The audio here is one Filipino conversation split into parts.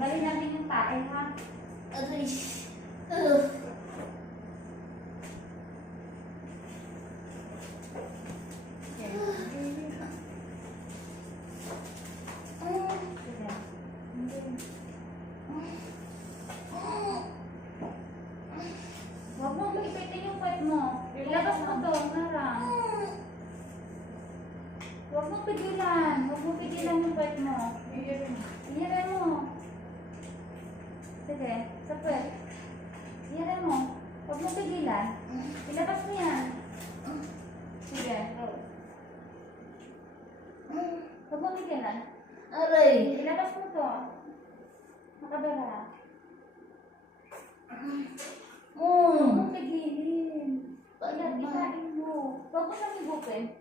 Tanggalin natin yung tae, ha? Aray. Huwag mo ipitin yung puwet mo. Ilabas mo to, harang. Huwag mo pigilan. Huwag mo pigilan yung puwet mo. Iyarin mo. Sige, sa puwet. Iyarin mo. Huwag mo pigilan. Ilabas mo yan. Sige, go. Huwag mo pigilan. Aray. Ilabas mo to. Nakabara. Huwag mo pigilin. Ikain mo. Huwag mo siyang higupin.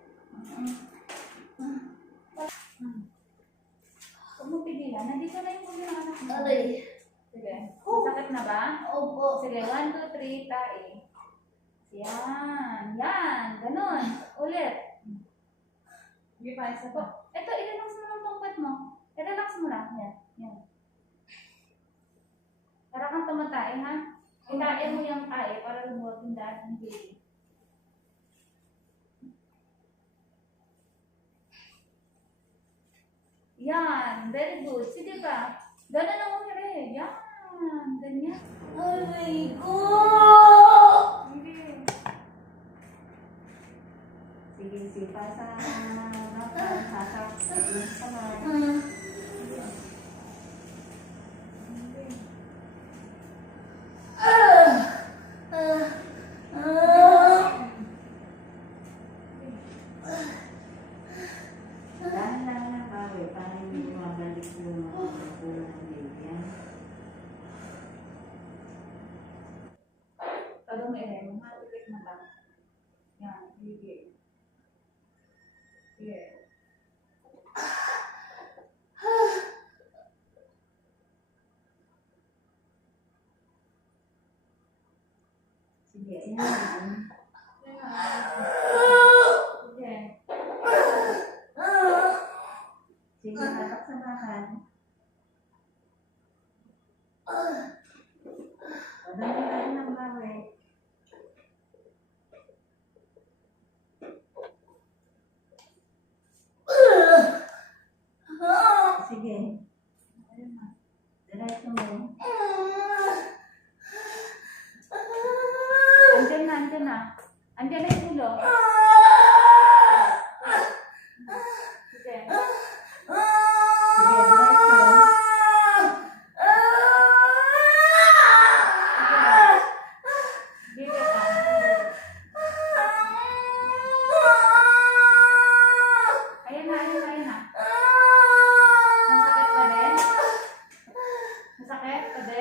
Huwag mo pigilan. Nandito na yung puli ng anak mo. Aray. Sige. Masakit na ba? Opo. Sige, 1, 2, 3, tae. Yan. Yan. Ganun. Ulit. Sige pa, isa po. Ito, i-relax mo lang tong puwet mo. I-relax mo lang. Yan. Yan. Para kang tumatae, ha? Itae mo yung tae para lumuwag yung daan ng baby. Yan. Very good. Sige pa. Ganun ang umiri. Yan. Ganyan. Aray ko. Sige. Sige, sipa sa hasak sa iyong kamay. Dahan-dahan lang bawi para hindi mabalik yung ulo ng baby. Yan. Pag umiinom, matulik na lang. Yan, sige. Sige. Sige, yan. Sige. Sige, hatak sa bahan. Dahan-dahan lang bawi. Sige. Diretso mo. Andyan na, andyan na. Andyan na yung ulo. Sige. Sige, diretso. Sige. Dito ka. Ayan na, ayan na, ayan na. Masakit pa din? Masakit pa din?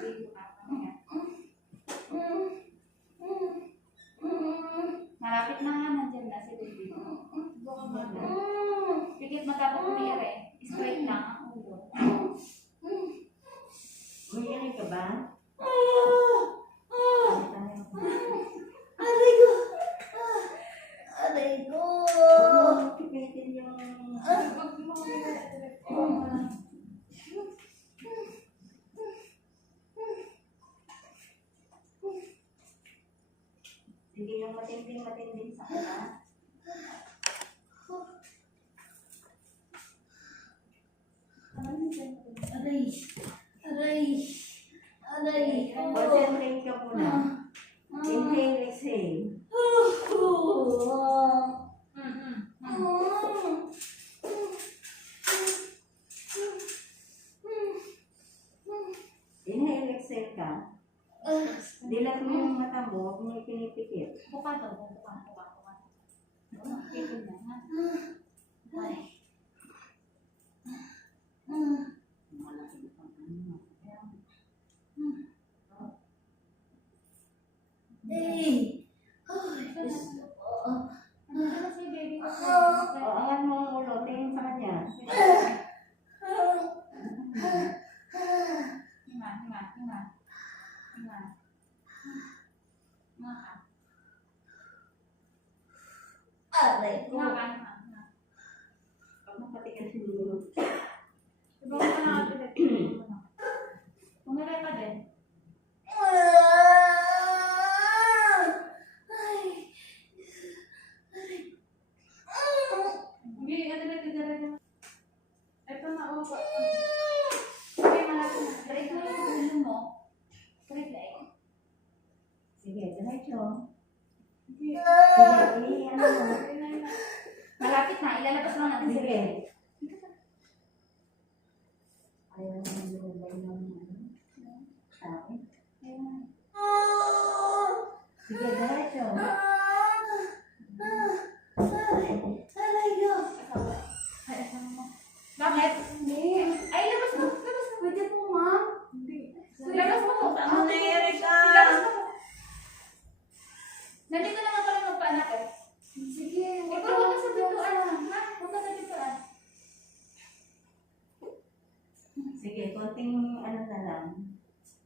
baby ka. Ayan. Malapit na nga, nandiyan na si baby. Pigit mo dapat umiire. Straight lang ang ulo. Umiiyak ka ba? Aray ko. Aray ko. Pipitin yung... Hindi yung matinding sa kanya. Aray. Aray. Aray ko. Concentrate ka muna. Inhale, exhale. Inhale, exhale ka. Dilat mo yung mata mo, huwag mo ipinipikit. Buka to. Buka. Pigit na, ha? Ay. Hey. Ay, gusto ko. Ano si baby ko? O, angat mo ang ulo, tingin sa kanya. Hinga. Hinga ka. Aray ko. Hinga. Pag mapatigas yung ulo. Ibang ka na kapit. Umiray ka din. Hindi, ano. Ito na, oh. Okay, malapit na. Straight na yung ulo mo. Straight lang. Sige, diretso. Sige. Sige, ano mo. Malapit na. Ilalabas mo natin si Sige. baby. Ayaw naman lumabay ng tao. Ayun. Sige, diretso. Aray ko. Ay, asama mo. Bakit? Ay, labas mo. Pwede po, ma'am. Labas mo. Ano nangyari ka? Labas mo. Nandito naman pala magpaanak eh. Sige. Ikaw, huwag ka sa bituan. Ha? Huwag ka sa bituan. Sige, konting ano na lang.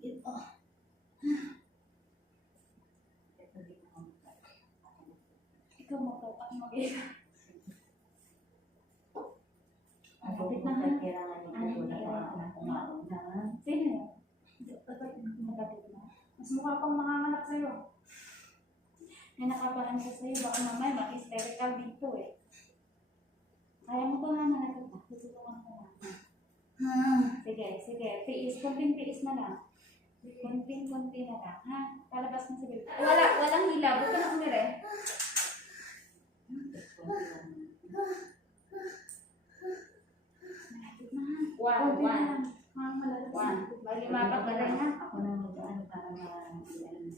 Ito. Ito dito ko. Ikaw magpapak mag-iba. Ang pagkakas kailangan yung ulo na kumaon na. Sino yun? Dapat magkatid na. Mas mukha pang manganganak sa'yo. May nakapahan siya sa'yo. Baka mamaya mag-hysterical dito eh. Kaya mo ko naman ito. Tutulungan ko na. Sige. Tiis. Kunting-tiis na lang. Kunting-kunti na lang. Ha? Palabas mo sa baby. Walang hila. Huwag ka na umire. Malapit na. One. Bali mapak ka rin ha. Ako na mag-ano para ma-ano sa akin.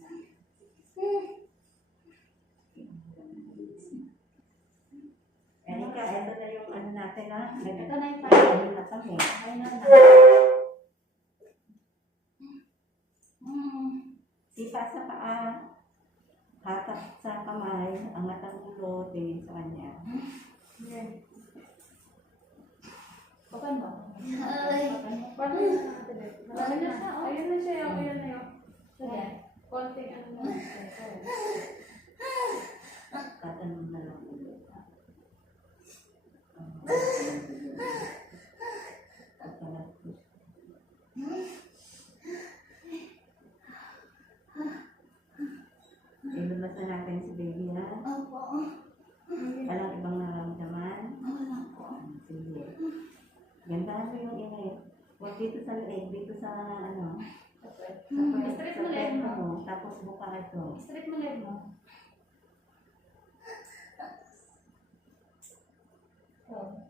Erika, ito na yung ano natin ha. Ito na yung tayo. Ano na kami. Final na. Sipa sa paa. Hatak sa kamay. Angat ang ulo. Tingin sa kanya. Bukan ba? Ay. Paano na natin? Ayun na siya. Ayun na siya. Ayun na yun. Sige. Konting ano na. Tatanong na lang ulo. Ilabas na natin si baby ha. Opo. Walang ibang nararamdaman. Wala po. Sige. Gandahan mo yung ingay. Huwag dito sa leeg, dito sa ano. Straight mo leg mo. Tapos buka ito. Straight mo leg mo. So.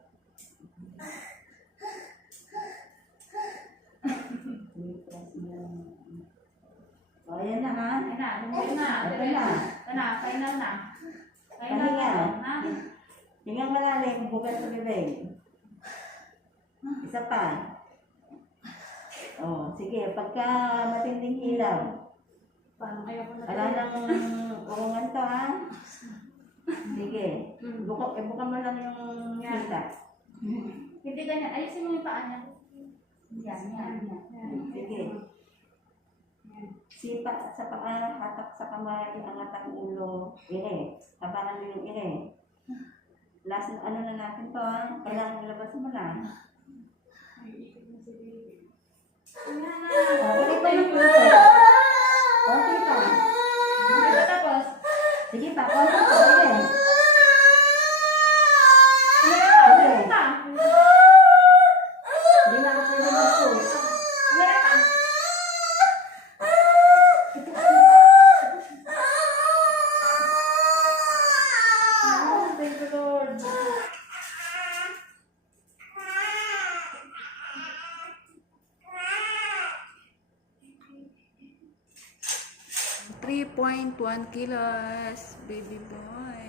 O, ayan na ha. Ayun na. Ayun na. Ito na. Ito na. Final na. Final Pahinga. na. Ha? Tingnan malalim, bukas sa bibig. Isa pa. Oh, sige, pagka matinding hilaw, Parang ayaw ko na. wala nang urungan to ha. Sige, buka mo lang yung hita. Hindi ganyan. Ayusin mo yung paa niya. Yan. Sige. Sipa sa paa, hatak sa kamay, angat ang ulo, ire. Habangan mo yung ire. Last, ano na natin to ha? Kailangan ilabas mo na. Ire pa yung puso. Okay pa. Dito tapos. Sige pa, konti pa. Sige. Ano ka? Hindi na ako pwede mag-push. Ano ka? Thank you, Lord. .1 kilos, baby boy.